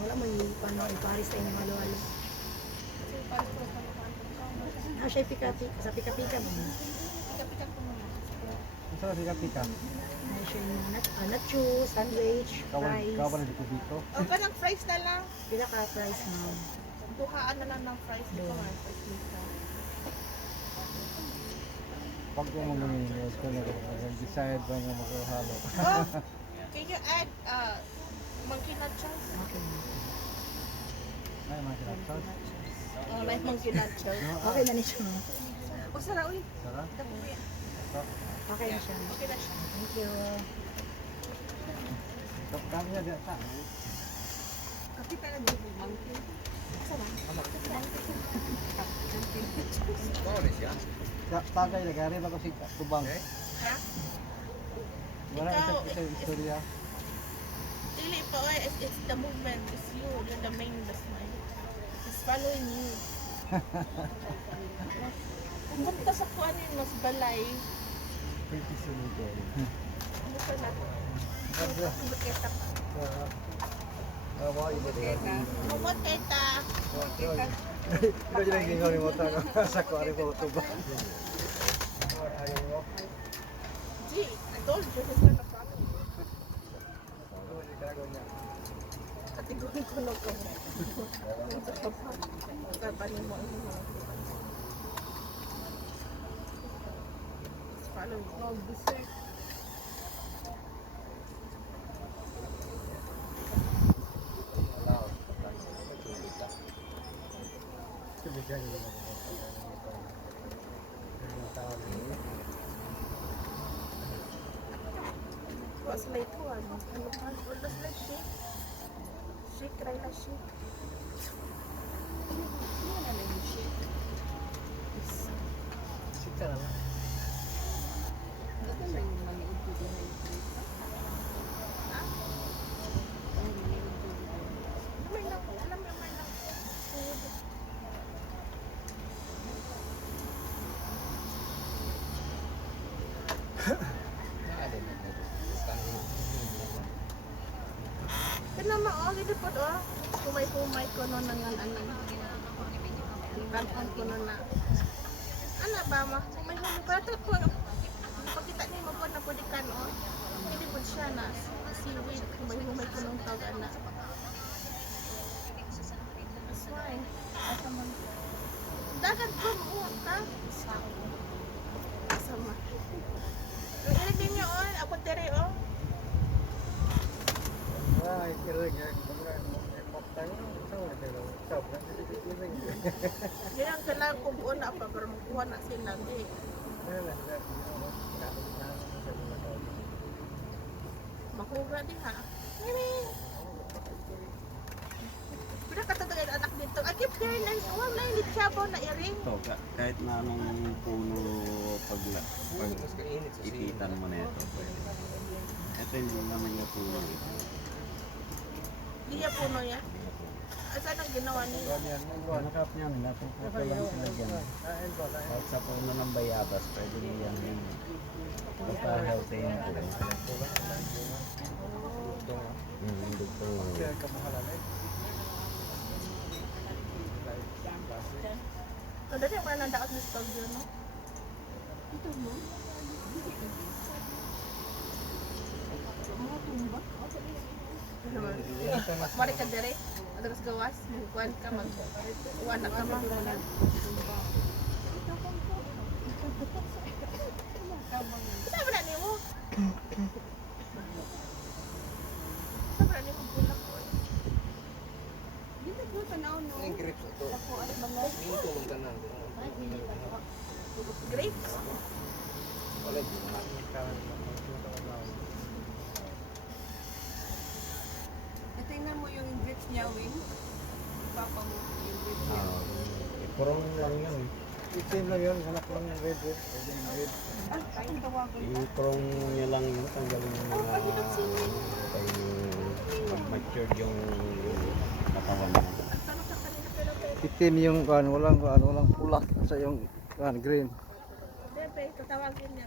Wala mo yung Paris tayo ng halo-halo. Siya pika-pika. Sa pika-pika mo. Sa pika-pika. Siya yung nacho, sandwich, fries. Kawan dito dito. O ka ng fries na lang. Pila ka fries mo. Duhaan na lang ng fries. Ito nga, fries dito. Pag ko mo nangyayos ko na decide ba nga maghalo. Oh, can you add monkey nachos? Okay. Ay, mga kinapsas. Oh, like monkey nachos. Okay na ni siya. O, sarap uy. Sarap. Okay na siya. Okay na siya. Thank you. Top kami na dito. Kapita na dito monkey. Tagay na gari ba ko si tubang. Ha? Wala isa istorya. Dili pa oy, it's the movement. It's you. You're the main man. It's following you. Pumunta sa kuan yun, mas balay. Pretty sunod ko. Ano pa na? Buketa pa. Buketa. Buketa. Ikaw dyan ang gingaw ni Mota sa kuwari ko tubang. Gee, I told you he's gonna follow you. Katigawin ko na ko. Kapanin mo ang mga. Follow you. No, bisek. What's late one? Ano pa? What's late shake? Shake, try na shake. Ano na lang yung shake? Sika na lang. Ano na yung maliit ko din na yung plate? Ha? Ano maliit ko din na yung plate? May lang, alam mo may lang. Kenapa oh gitu pod oh kumay ko no nangan anak kanton ko no na anak ba ma kumay mo bata ko pagkita ni mo pod na pod ikan oh hindi pod siya na seaweed kumay ko nung tawag anak that's why asama dagat ko mo ka sama ini din niyo oh ako tere oh Ay, kira nga. yan ang kailangan kong buo na pa para makuha na sila di makuha di ha pila katagay anak dito I keep hearing na wala na hindi siyabaw na iring Ito, kahit na anong puno pag ipitan mo na ito. Ito yung naman yung puno. di niya puno yan saan ang ginawa niya Nakap niya, natututo lang sila dyan. Kahit sa puno ng bayabas, pwede niyan yung magpa-healthy yung puno. Dugtong lang. so dati yung parang nandaot na stog yun no ito mo mga tumba mari ka dire adas gawas magkuhan ka magkuhan ka ma saan ba na niyo saan ba na niyo bulak ko dito po tanaw no Grapes ito. ako at mga Minto mong tanan. grapes Wala. tingnan mo yung grapes niya wing papa mo yung grapes niya Kurong lang yan. Itim lang yun, anak lang yung red. Red. ay tawagan I-kurong nyo lang yun, tanggalin yung mga mag-matured yung katawan mo. tanong ka kanina pero Itim yung walang pula sa yung green. Bebe, tatawagin niya.